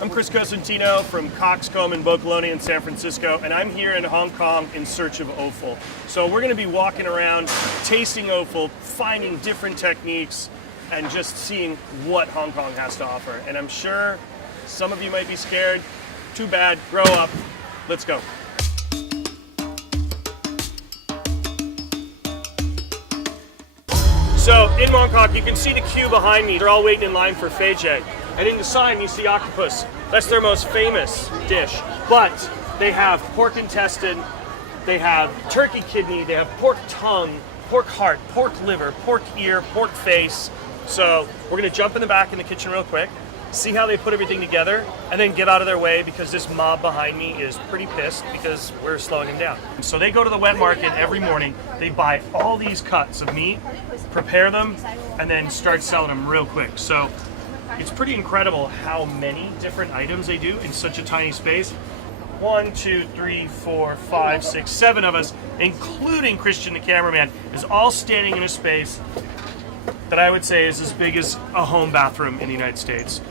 I'm Chris Cosentino from Coxcomb and Bocolone in San Francisco, and I'm here in Hong Kong in search of offal. So we're going to be walking around, tasting offal, finding different techniques, and just seeing what Hong Kong has to offer. And I'm sure some of you might be scared. Too bad, grow up. Let's go. So in Mong Kok, you can see the queue behind me. They're all waiting in line for Fei Jie. And in the sign, you see octopus. That's their most famous dish. But they have pork intestine, they have turkey kidney, they have pork tongue, pork heart, pork liver, pork ear, pork face. So we're gonna jump in the back in the kitchen real quick, see how they put everything together, and then get out of their way because this mob behind me is pretty pissed because we're slowing them down. So they go to the wet market every morning, they buy all these cuts of meat, prepare them, and then start selling them real quick. So it's pretty incredible how many different items they do in such a tiny space. 1, 2, 3, 4, 5, 6, 7 of us, including Christian the cameraman, is all standing in a space that I would say is as big as a home bathroom in the United States.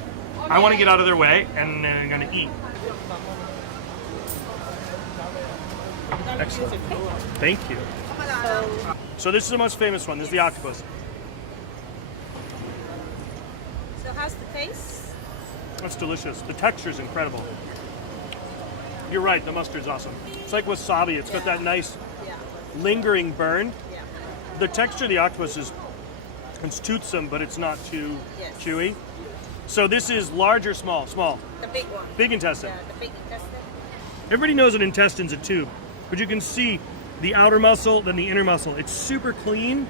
I want to get out of their way, and then I'm going to eat. Excellent. Thank you. So this is the most famous one. This is the octopus. So how's the taste? That's delicious. The texture is incredible. You're right, the mustard's awesome. It's like wasabi. It's got that nice lingering burn. Yeah. The texture of the octopus is, it's toothsome, but it's not too chewy. So this is large or small? Small. The big one. Big intestine. Yeah, the big intestine. Everybody knows an intestine's a tube, but you can see the outer muscle, then the inner muscle. It's super clean.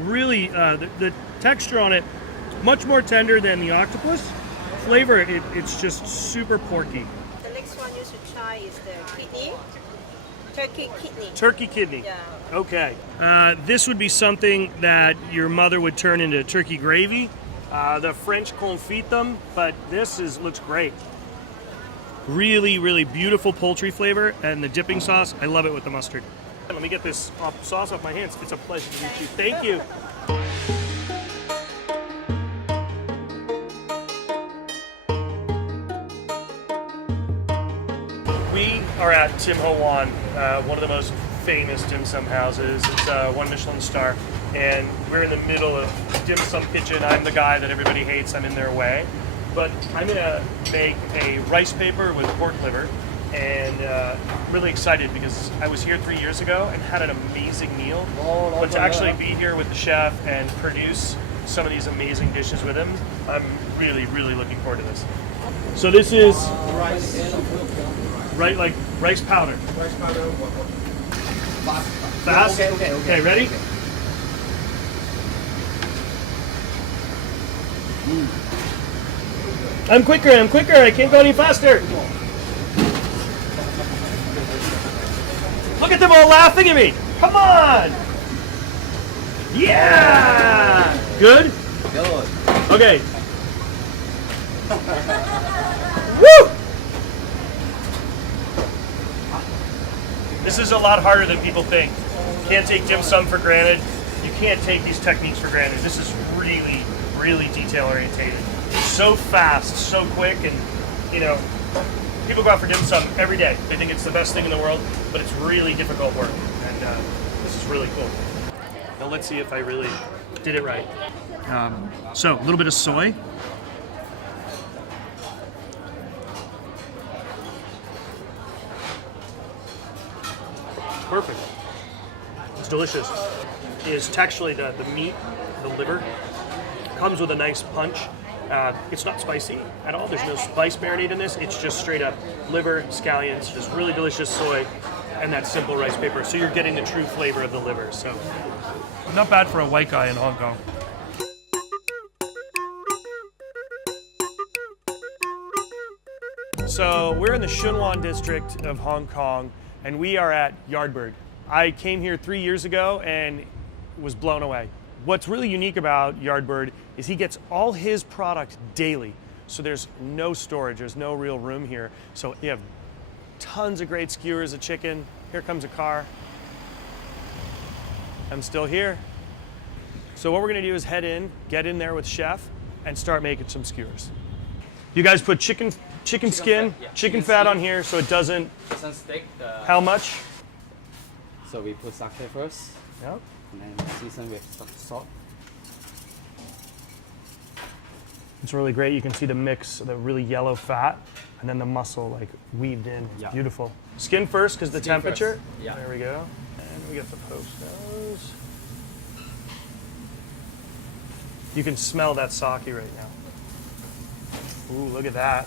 Really, the texture on it, much more tender than the octopus. Flavor, it's just super porky. The next one you should try is the kidney. Turkey kidney. Turkey kidney. Yeah. Okay. This would be something that your mother would turn into turkey gravy. The French confit them, but this looks great. Really, really beautiful poultry flavor, and the dipping sauce, I love it with the mustard. Let me get this sauce off my hands. It's a pleasure to meet you. Thank you. We are at Tim Ho Wan, one of the most famous dim sum houses. It's a 1 Michelin star, and we're in the middle of dim sum kitchen. I'm the guy that everybody hates. I'm in their way. But I'm gonna make a rice paper with pork liver, and really excited because I was here 3 years ago and had an amazing meal. But to actually be here with the chef and produce some of these amazing dishes with him, I'm really, really looking forward to this. So this is rice, right? Like rice powder. Rice powder. Fast. Okay. Ready? I'm quicker, I can't go any faster. Look at them all laughing at me. Come on. Yeah. Good? Good. Okay. Woo! This is a lot harder than people think. You can't take dim sum for granted. You can't take these techniques for granted. This is really, really detail orientated. So fast, so quick, and you know, people go out for dim sum every day. They think it's the best thing in the world, but it's really difficult work, and this is really cool. Now let's see if I really did it right. So a little bit of soy. Perfect. It's delicious. It is texturally the meat, the liver, comes with a nice punch. It's not spicy at all. There's no spice marinade in this. It's just straight up liver, scallions, just really delicious soy, and that simple rice paper. So you're getting the true flavor of the liver. So not bad for a white guy in Hong Kong. So we're in the Shun Wan district of Hong Kong, and we are at Yardbird. I came here 3 years ago and was blown away. What's really unique about Yardbird is he gets all his product daily. So there's no storage, there's no real room here. So you have tons of great skewers of chicken. Here comes a car. I'm still here. So what we're gonna do is head in, get in there with Chef, and start making some skewers. You guys put chicken skin, fat, yeah. chicken Chicken fat skin. on here so it doesn't. Some steak. How much? So we put sake first, Yep. and then season with some salt. It's really great. You can see the mix, the really yellow fat, and then the muscle like weaved in. It's Yeah. beautiful. Skin first because the Skin first, temperature. yeah. There we go. And we get the post nose. You can smell that sake right now. Ooh, look at that.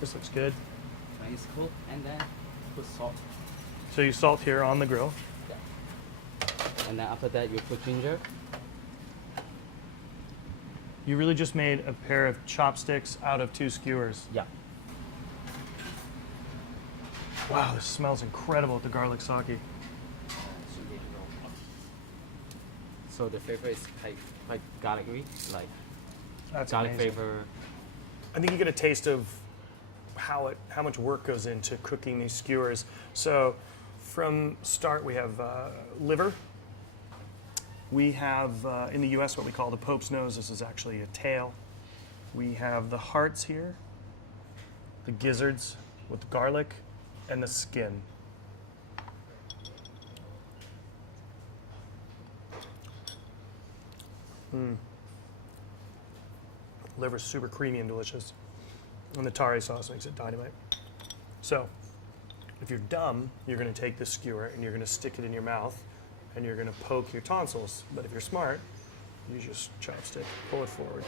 This looks good. When it's cooked, and then put salt. So you salt here on the grill. And then after that, you put ginger. You really just made a pair of chopsticks out of 2 skewers. Yeah. Wow, this smells incredible with the garlic sake. So the flavor is like garlicky, like That's garlic amazing. flavor. I think you get a taste of how much work goes into cooking these skewers. So from start we have liver. We have in the US what we call the Pope's nose. This is actually a tail. We have the hearts here, the gizzards with the garlic, and the skin. Liver's super creamy and delicious. And the tare sauce makes it dynamite. So, if you're dumb, you're going to take this skewer and you're going to stick it in your mouth and you're going to poke your tonsils. But if you're smart, use your chopstick, pull it forward.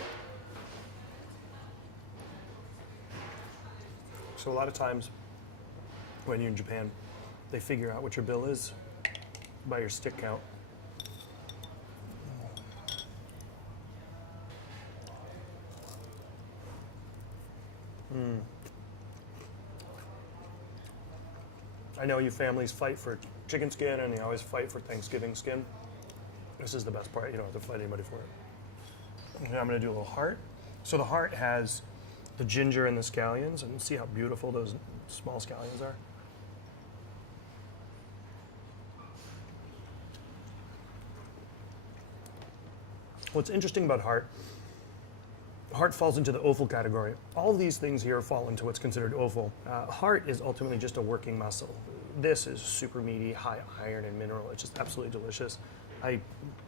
So a lot of times when you're in Japan, they figure out what your bill is by your stick count. I know you families fight for chicken skin and you always fight for Thanksgiving skin. This is the best part. You don't have to fight anybody for it. Okay, I'm going to do a little heart. So the heart has the ginger and the scallions, and see how beautiful those small scallions are. What's interesting about heart falls into the offal category. All of these things here fall into what's considered offal. Heart is ultimately just a working muscle. This is super meaty, high iron and mineral. It's just absolutely delicious.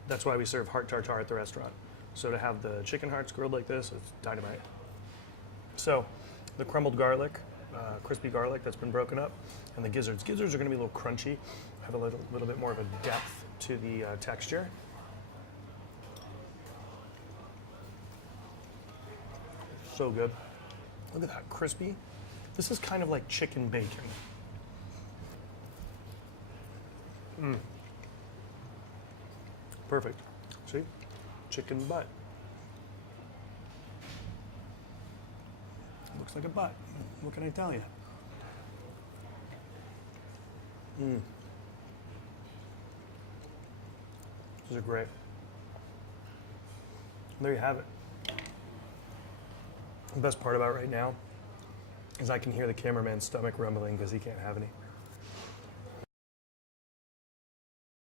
That's why we serve heart tartare at the restaurant. So to have the chicken hearts grilled like this, it's dynamite. So the crumbled garlic, crispy garlic that's been broken up, and the gizzards. Gizzards are going to be a little crunchy, have a little bit more of a depth to the texture. So good. Look at that, crispy. This is kind of like chicken bacon. Perfect. See? Chicken butt. Looks like a butt. What can I tell you? These are great. There you have it. The best part about it right now is I can hear the cameraman's stomach rumbling because he can't have any.